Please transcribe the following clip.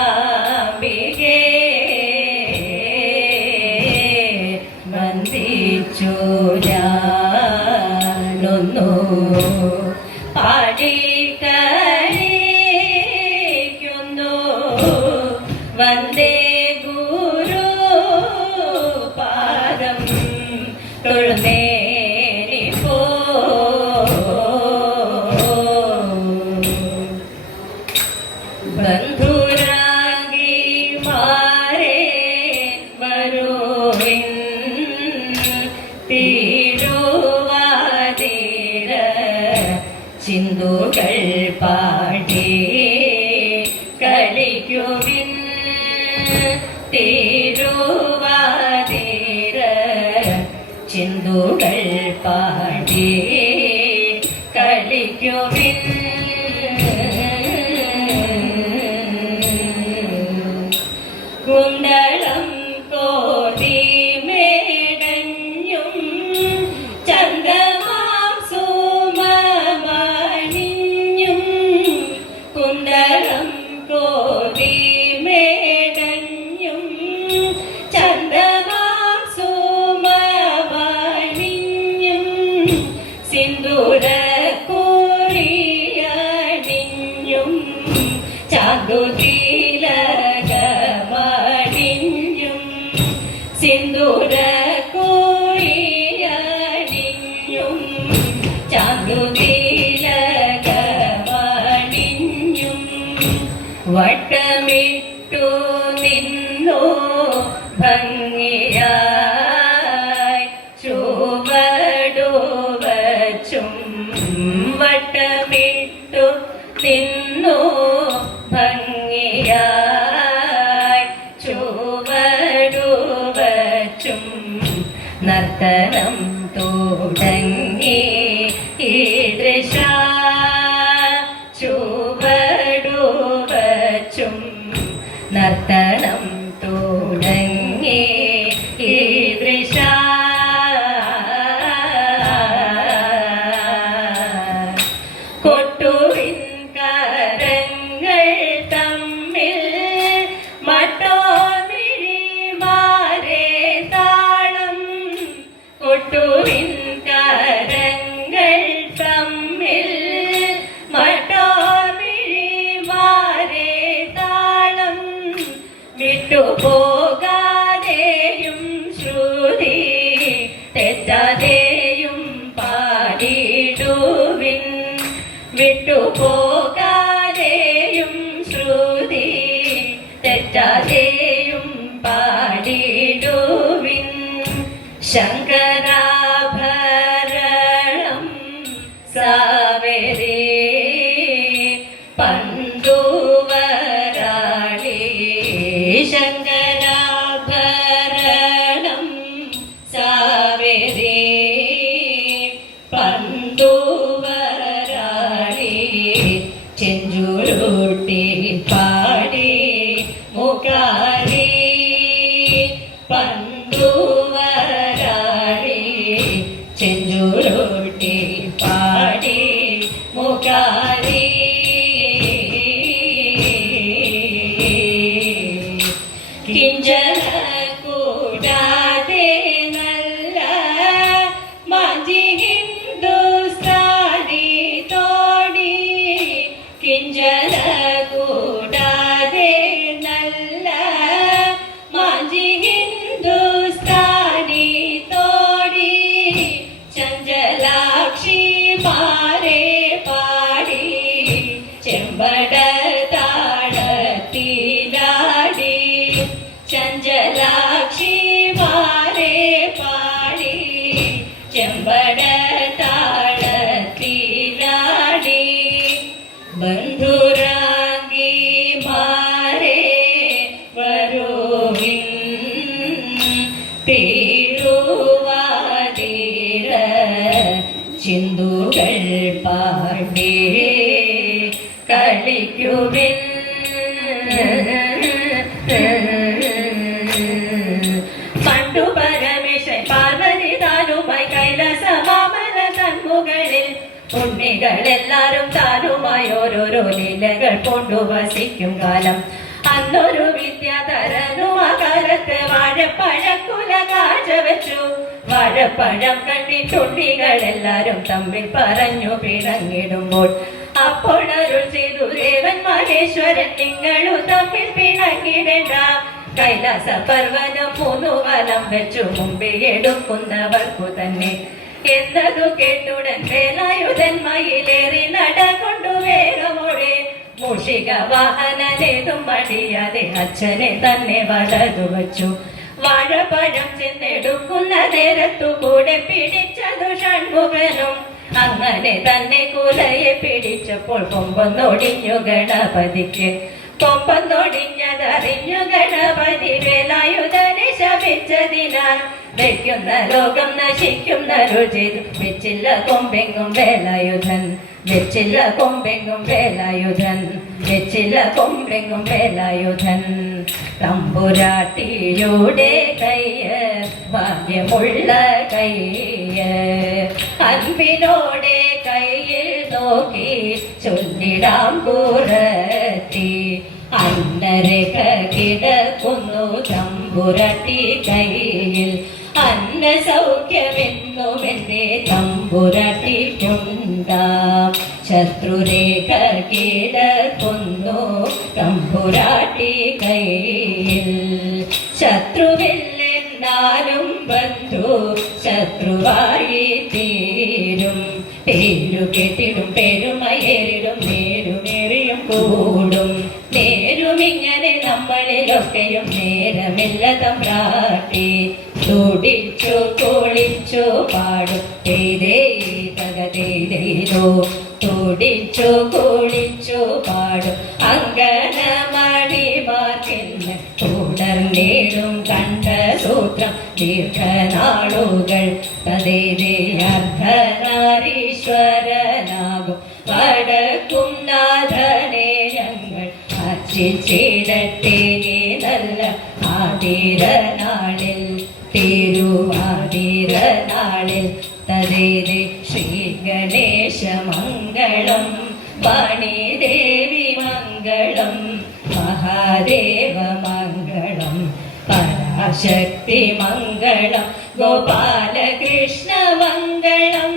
മൂകാംബികേ വന്ദിച്ചു ഞാനൊന്നു പാടിക്കളിക്കുന്നു വന്ദേ ഗുരു പാദം തൊഴുന്നേനിപ്പോ ബന്ധുരാഗി മാരേ വരുവിൻ തിരുവാതിര ചിന്തുകൾ പാടി കളിക്കുവിൻ തിരുവാതിര ചിന്തുകൾ പാടി കളിക്കുവിൻ കുണ്ടളം കോതി മേടഞ്ഞും ചന്ദ്രമാം സുമമണിഞ്ഞും കുണ്ടളം കോതി മേടഞ്ഞും ചന്ദ്രമാം സുമമണിഞ്ഞും സിന്ദൂര കുറിയണിഞ്ഞും ചാന്തുതില സിന്ദൂര കോഴിയണിഞ്ഞും ചാന്തുതിലകമണിഞ്ഞും വട്ടമിട്ടു നിന്നു ഭംഗിയായി ചുവടുവച്ചും വട്ടമിട്ടു നിന്നു ഭംഗിയായി ചുവടുവച്ചും നർത്തനം തുടങ്ങി ഈദൃശ ചുവടുവച്ചും നർത്തനം തുടങ്ങി ഈദൃശ കൊട്ടുവിൻ കരങ്ങൾ തമ്മിൽ കൊട്ടുവിൻ കരങ്ങൾ തമ്മിൽ മട്ടോമിഴിമാരെ താളം വിട്ടുപോകാതെയും ശ്രുതി തെറ്റാതെയും പാടിടുവിൻ വിട്ടുപോകാതെയും ശ്രുതി തെറ്റാതെയും പാടിടുവിൻ ശങ്കരാഭരണം സാവേരി പന്തുവരാളി ശങ്കരാഭരണം സാവേരി പന്തുവരാളി ചെഞ്ചുരുട്ടി പാടി മുക്കാരി പന്തുവരാളി ചെഞ്ചുരുട്ടി പാടി മുക്കാരി കിഞ്ചന കൂടാതെ നല്ല മാഞ്ചിനി ചഞ്ചലാക്ഷി മാരെ പാടി ചെമ്പട താളത്തിലാടി ചഞ്ചലാക്ഷി മാരെ പാടി ചെമ്പട താളത്തിലാടി ബന്ധുരാഗി മാരെ വരുവിൻ തിരുവാതിര ചിന്തുകൾ പാടി കളിക്കുവിൻ പണ്ടു പരമേശ്വരൻ പാർവതി താനുമായി കൈലാസമാമല തന്മുകളിൽ ഉണ്ണികളെല്ലാരും താനുമായി ഓരോരോ ലീലകൾ കൊണ്ടുവസിക്കും കാലം അന്നൊരു വിദ്യാധരനു ആ കാലത്ത് വാഴപ്പഴക്കുല കാഴ്ച വെച്ചു വാഴപ്പഴം കണ്ടിട്ടുണ്ണികളെല്ലാരും തമ്മിൽ പറഞ്ഞു പിണങ്ങിടുമ്പോൾ അപ്പോൾ അരുൾ ചെയ്തു ദേവൻ മഹേശ്വരൻ നിങ്ങളു തമ്മിൽ പിണങ്ങിടേണ്ട കൈലാസ പർവ്വതം 3 വലം വെച്ചു മുമ്പിൽ എടുക്കുന്നവർക്കു തന്നെ എന്നതു കേട്ടുടൻ വേലായുധൻ മയിലേറി നടകൊണ്ടു വേഗമോടെ മൂഷിക വാഹനനേതും മടിയാതെ അച്ഛനെ തന്നെ വലതു വച്ചു വാഴപ്പഴം ചെന്നെടുക്കുന്ന നേരത്തു കൂടെ പിടിച്ചതു ഷൺമുഖനും അങ്ങനെ തന്നെ കുലയെ പിടിച്ചപ്പോൾ കൊമ്പൊന്നൊടിഞ്ഞു ഗണപതിക്ക് കൊമ്പൊന്നൊടിഞ്ഞതറിഞ്ഞു ഗണപതി വേലായുധനെ ശപിച്ചതിനാൽ വെക്കുന്ന ലോകം നശിക്കുന്നൊരു ചെയ്തു വെച്ചില്ല കൊമ്പെങ്കും വേലായുധൻ വെച്ചില്ല കൊമ്പെങ്കും വേലായുധൻ വെച്ചില്ല കൊമ്പെങ്കും വേലായുധൻ തമ്പുരാട്ടിയുടെ കയ്യ് ഭാഗ്യമുള്ള കയ്യ് അൻപിനോടെ കയ്യിൽ നോക്കി ചൊല്ലിടാം കൂറത്തി അന്നരക കിടക്കുന്നു തമ്പുരാട്ടി കയ്യിൽ അന്ന സൗഖ്യമെന്നും എന്റെ തമ്പുരാട്ടിക്കുണ്ടാം ശത്രുരേഖ കിടക്കുന്നു തമ്പുരാട്ടി കയ്യിൽ ശത്രുവില്ലെന്നാലും ബന്ധു ശത്രുവായി തീരും പേരു കെട്ടിടും പെരുമയേറിടും നേരുമേറിയും കൂടും നേരുമിങ്ങനെ നമ്മളിലൊക്കെയും നേരമില്ല തമ്പ്രാട്ടി തുടിച്ചു കുളിച്ചു പാടും തകതേതോ തുടിച്ചു കുളിച്ചു പാടും അങ്കണമണിമാർക്കെന്ന് തുടർന്നേടും കണ്ട സൂത്രം ദീർഘനാളുകൾ തതേതേ അർദ്ധനാരീശ്വരനാകും വടക്കും നാഥനെ ഞങ്ങൾ അർച്ചിച്ചിടട്ടെ നല്ല ആതിരനാളിൽ തിരുവാതിരനാളിൽ തതേതേ ശ്രീ ഗണേശ മംഗളം വാണിദേവി മംഗളം മഹാദേവ മംഗളം പരാശക്തി മംഗളം ഗോപാലകൃഷ്ണ മംഗളം